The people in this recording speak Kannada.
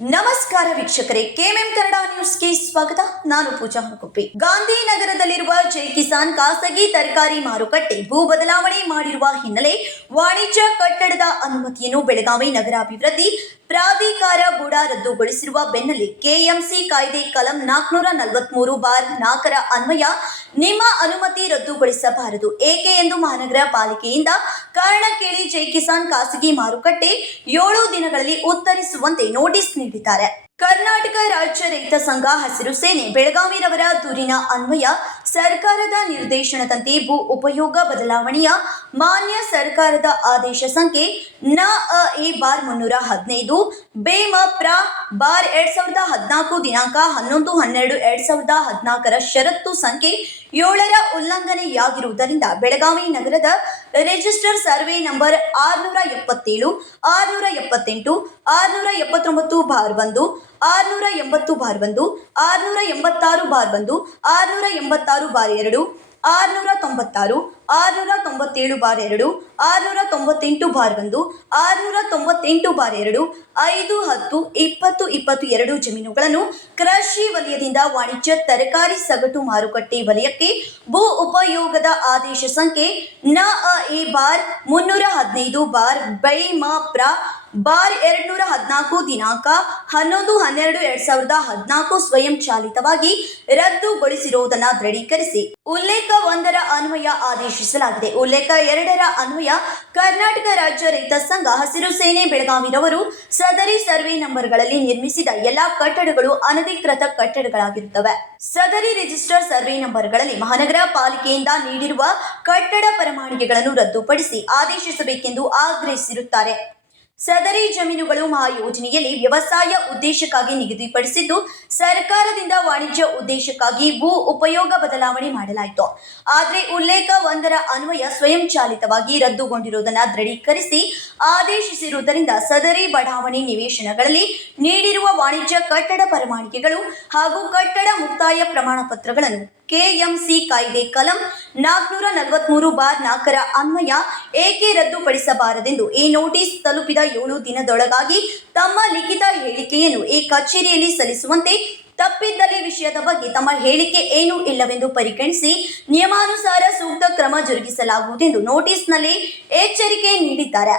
ನಮಸ್ಕಾರ ವೀಕ್ಷಕರೇ, ಕೆಎಂಎಂ ಕನ್ನಡ ನ್ಯೂಸ್ಗೆ ಸ್ವಾಗತ. ನಾನು ಪೂಜಾ ಹುನಗುಪ್ಪಿ. ಗಾಂಧಿನಗರದಲ್ಲಿರುವ ಜೈ ಕಿಸಾನ್ ಖಾಸಗಿ ತರಕಾರಿ ಮಾರುಕಟ್ಟೆ ಭೂ ಬದಲಾವಣೆ ಮಾಡಿರುವ ಹಿನ್ನೆಲೆ ವಾಣಿಜ್ಯ ಕಟ್ಟಡದ ಅನುಮತಿಯನ್ನು ಬೆಳಗಾವಿ ನಗರಾಭಿವೃದ್ಧಿ ಪ್ರಾಧಿಕಾರ ಬುಡ ರದ್ದುಗೊಳಿಸಿರುವ ಬೆನ್ನಲ್ಲೇ ಕೆಎಂಸಿ ಕಾಯ್ದೆ ಕಲಂ 443/4 ಅನ್ವಯ ನಿಮ್ಮ ಅನುಮತಿ ರದ್ದುಗೊಳಿಸಬಾರದು ಏಕೆ ಎಂದು ಮಹಾನಗರ ಪಾಲಿಕೆಯಿಂದ ಕಾರಣ ಕೇಳಿ ಜೈ ಕಿಸಾನ್ ಖಾಸಗಿ ಮಾರುಕಟ್ಟೆ 7 ದಿನಗಳಲ್ಲಿ ಉತ್ತರಿಸುವಂತೆ ನೋಟಿಸ್ ನೀಡಿದ್ದಾರೆ. ಕರ್ನಾಟಕ ರಾಜ್ಯ ರೈತ ಸಂಘ ಹಸಿರು ಸೇನೆ ಬೆಳಗಾವಿರವರ ದೂರಿನ ಅನ್ವಯ ಸರ್ಕಾರದ ನಿರ್ದೇಶನದಂತೆ ಭೂ ಉಪಯೋಗ ಬದಲಾವಣೆಯ ಮಾನ್ಯ ಸರ್ಕಾರದ ಆದೇಶ ಸಂಖ್ಯೆ NAE/315 BEM/2014 ದಿನಾಂಕ 11/12/2014 ಷರತ್ತು ಸಂಖ್ಯೆ 7ರ ಉಲ್ಲಂಘನೆಯಾಗಿರುವುದರಿಂದ ಬೆಳಗಾವಿ ನಗರದ ರಿಜಿಸ್ಟರ್ ಸರ್ವೆ ನಂಬರ್ 677, 678, 679/1, 680/1, 686/1, 686/2, 696, 697/2, 698/1, 698/2, 5, 10, 20, 22 ಜಮೀನುಗಳನ್ನು ಕೃಷಿ ವಲಯದಿಂದ ವಾಣಿಜ್ಯ ತರಕಾರಿ ಸಗಟು ಮಾರುಕಟ್ಟೆ ವಲಯಕ್ಕೆ ಭೂ ಉಪಯೋಗದ ಆದೇಶ ಸಂಖ್ಯೆ NAE/315/BEM/214 ದಿನಾಂಕ 11/12/2014 ಸ್ವಯಂಚಾಲಿತವಾಗಿ ರದ್ದುಗೊಳಿಸಿರುವುದನ್ನು ದೃಢೀಕರಿಸಿ ಉಲ್ಲೇಖ 1ರ ಅನ್ವಯ ಆದೇಶಿಸಲಾಗಿದೆ. ಉಲ್ಲೇಖ 2ರ ಅನ್ವಯ ಕರ್ನಾಟಕ ರಾಜ್ಯ ರೈತ ಸಂಘ ಹಸಿರು ಸೇನೆ ಬೆಳಗಾವಿರವರು ಸದರಿ ಸರ್ವೆ ನಂಬರ್ಗಳಲ್ಲಿ ನಿರ್ಮಿಸಿದ ಎಲ್ಲಾ ಕಟ್ಟಡಗಳು ಅನಧಿಕೃತ ಕಟ್ಟಡಗಳಾಗಿರುತ್ತವೆ. ಸದರಿ ರಿಜಿಸ್ಟರ್ ಸರ್ವೆ ನಂಬರ್ಗಳಲ್ಲಿ ಮಹಾನಗರ ಪಾಲಿಕೆಯಿಂದ ನೀಡಿರುವ ಕಟ್ಟಡ ಪರವಾನಗಿಗಳನ್ನು ರದ್ದುಪಡಿಸಿ ಆದೇಶಿಸಬೇಕೆಂದು ಆಗ್ರಹಿಸಿರುತ್ತಾರೆ. ಸದರಿ ಜಮೀನುಗಳು ಮಹಾಯೋಜನೆಯಲ್ಲಿ ವ್ಯವಸಾಯ ಉದ್ದೇಶಕ್ಕಾಗಿ ನಿಗದಿಪಡಿಸಿದ್ದು ಸರ್ಕಾರದಿಂದ ವಾಣಿಜ್ಯ ಉದ್ದೇಶಕ್ಕಾಗಿ ಭೂ ಉಪಯೋಗ ಬದಲಾವಣೆ ಮಾಡಲಾಯಿತು. ಆದರೆ ಉಲ್ಲೇಖ 1ರ ಅನ್ವಯ ಸ್ವಯಂಚಾಲಿತವಾಗಿ ರದ್ದುಗೊಂಡಿರುವುದನ್ನು ದೃಢೀಕರಿಸಿ ಆದೇಶಿಸಿರುವುದರಿಂದ ಸದರಿ ಬಡಾವಣೆ ನಿವೇಶನಗಳಲ್ಲಿ ನೀಡಿರುವ ವಾಣಿಜ್ಯ ಕಟ್ಟಡ ಪರವಾನಗಿಗಳು ಹಾಗೂ ಕಟ್ಟಡ ಮುಕ್ತಾಯ ಪ್ರಮಾಣ ಪತ್ರಗಳನ್ನು ಕೆಎಂಸಿ ಕಾಯ್ದೆ ಕಲಂ 443/4 ಅನ್ವಯ ಏಕೆ ರದ್ದುಪಡಿಸಬಾರದೆಂದು ಈ ನೋಟಿಸ್ ತಲುಪಿದ 7 ದಿನದೊಳಗಾಗಿ ತಮ್ಮ ಲಿಖಿತ ಹೇಳಿಕೆಯನ್ನು ಈ ಕಚೇರಿಯಲ್ಲಿ ಸಲ್ಲಿಸುವಂತೆ, ತಪ್ಪಿದ್ದಲ್ಲಿ ವಿಷಯದ ಬಗ್ಗೆ ತಮ್ಮ ಹೇಳಿಕೆ ಏನೂ ಇಲ್ಲವೆಂದು ಪರಿಗಣಿಸಿ ನಿಯಮಾನುಸಾರ ಸೂಕ್ತ ಕ್ರಮ ಜರುಗಿಸಲಾಗುವುದೆಂದು ನೋಟಿಸ್ನಲ್ಲಿ ಎಚ್ಚರಿಕೆ ನೀಡಿದ್ದಾರೆ.